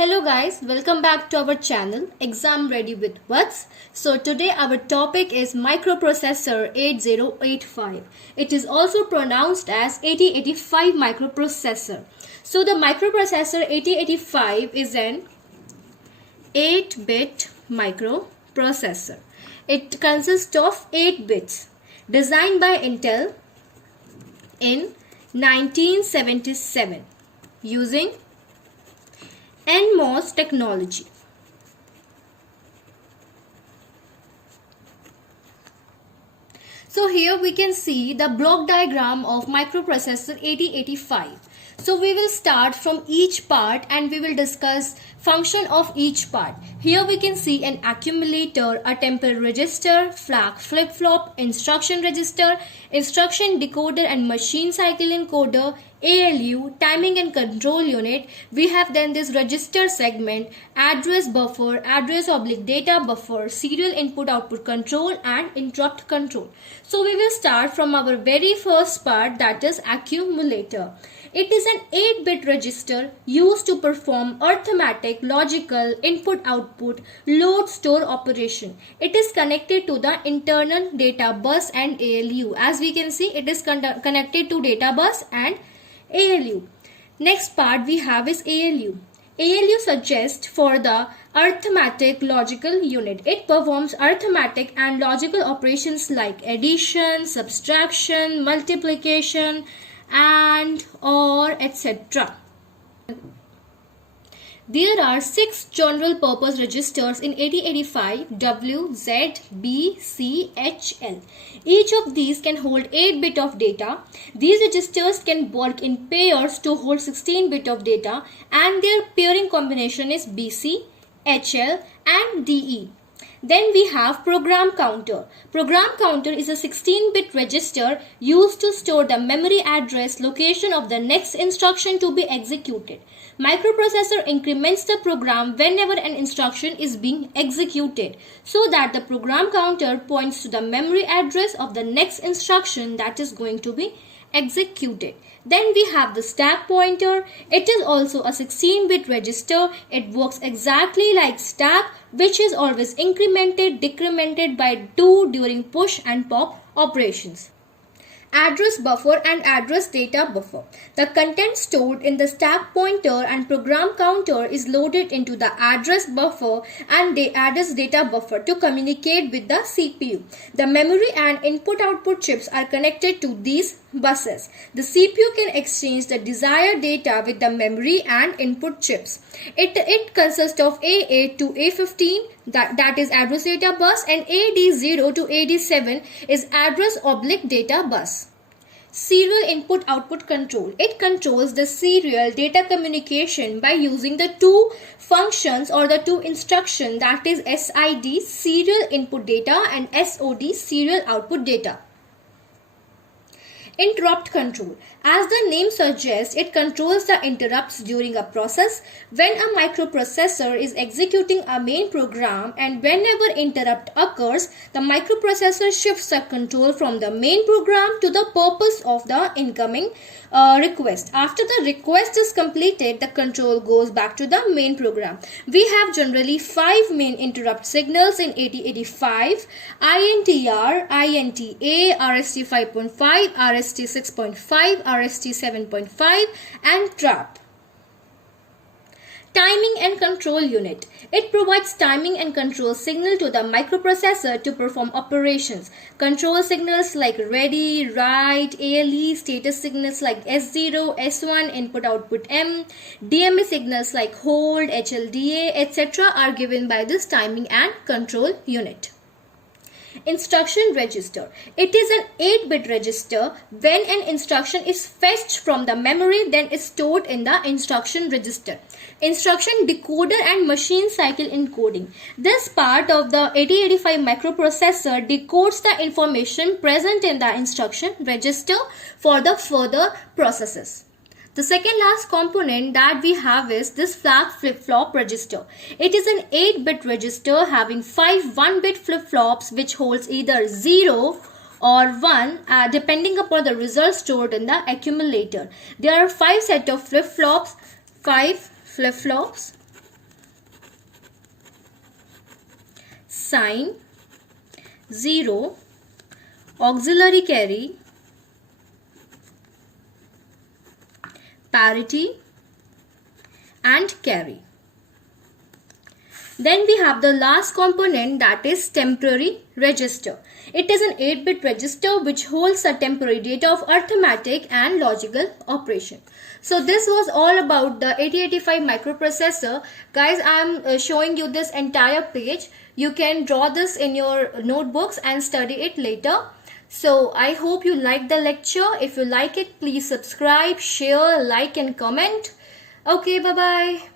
Hello guys, welcome back to our channel Exam Ready with Vats. So today our topic is microprocessor 8085. It is also pronounced as 8085 microprocessor. So the microprocessor 8085 is an 8-bit microprocessor. It consists of 8 bits designed by Intel in 1977 using NMOS technology. So here we can see the block diagram of microprocessor 8085. So we will start from each part and we will discuss function of each part. Here we can see an accumulator, a temporal register, flag flip-flop, instruction register, instruction decoder and machine cycle encoder, ALU, timing and control unit. We have then this register segment, address buffer, address/data buffer, serial input output control and interrupt control. So we will start from our very first part, that is accumulator. It is an 8-bit register used to perform arithmetic, logical, input-output, load-store operation. It is connected to the internal data bus and ALU. As we can see, it is connected to data bus and ALU. Next part we have is ALU. ALU suggests for the arithmetic logical unit. It performs arithmetic and logical operations like addition, subtraction, multiplication, and or etc. There are 6 general purpose registers in 8085: W, Z, B, C, H, L. Each of these can hold 8 bit of data. These registers can work in pairs to hold 16 bit of data and their pairing combination is BC, HL and DE. Then we have program counter. Program counter is a 16-bit register used to store the memory address location of the next instruction to be executed. Microprocessor increments the program whenever an instruction is being executed so that the program counter points to the memory address of the next instruction that is going to be executed. Then we have the stack pointer. It is also a 16-bit register. It works exactly like stack, which is always incremented, decremented by 2 during push and pop operations. Address buffer and address data buffer. The content stored in the stack pointer and program counter is loaded into the address buffer and the address data buffer to communicate with the CPU. The memory and input-output chips are connected to these buses. The CPU can exchange the desired data with the memory and input chips. It consists of A8 to A15, that is address data bus, and AD0 to AD7 is address/data bus. Serial input output control. It controls the serial data communication by using the 2 functions or the 2 instructions, that is SID, serial input data, and SOD, serial output data. Interrupt control. As the name suggests, it controls the interrupts during a process. When a microprocessor is executing a main program and whenever interrupt occurs, the microprocessor shifts the control from the main program to the purpose of the incoming request. After the request is completed, the control goes back to the main program. We have generally 5 main interrupt signals in 8085: INTR, INTA, RST 5.5, RST 6.5, RST 7.5 and trap. Timing and control unit. It provides timing and control signal to the microprocessor to perform operations. Control signals like ready, write, ALE, status signals like S0, S1, input output M, DMA signals like hold, HLDA, etc. are given by this timing and control unit. Instruction register. It is an 8-bit register. When an instruction is fetched from the memory, then is stored in the instruction register. Instruction decoder and machine cycle encoding. This part of the 8085 microprocessor decodes the information present in the instruction register for the further processes. The second last component that we have is this flag flip-flop register. It is an 8-bit register having 5 1-bit flip-flops which holds either 0 or 1 depending upon the result stored in the accumulator. There are 5 set of flip-flops, 5 flip-flops sign, 0, auxiliary carry, parity, and carry. Then we have the last component, that is temporary register. It is an 8-bit register which holds the temporary data of arithmetic and logical operation. So this was all about the 8085 microprocessor. Guys, I am showing you this entire page. You can draw this in your notebooks and study it later. So I hope you like the lecture. If you like it, please subscribe, share, like and comment. Okay, bye-bye.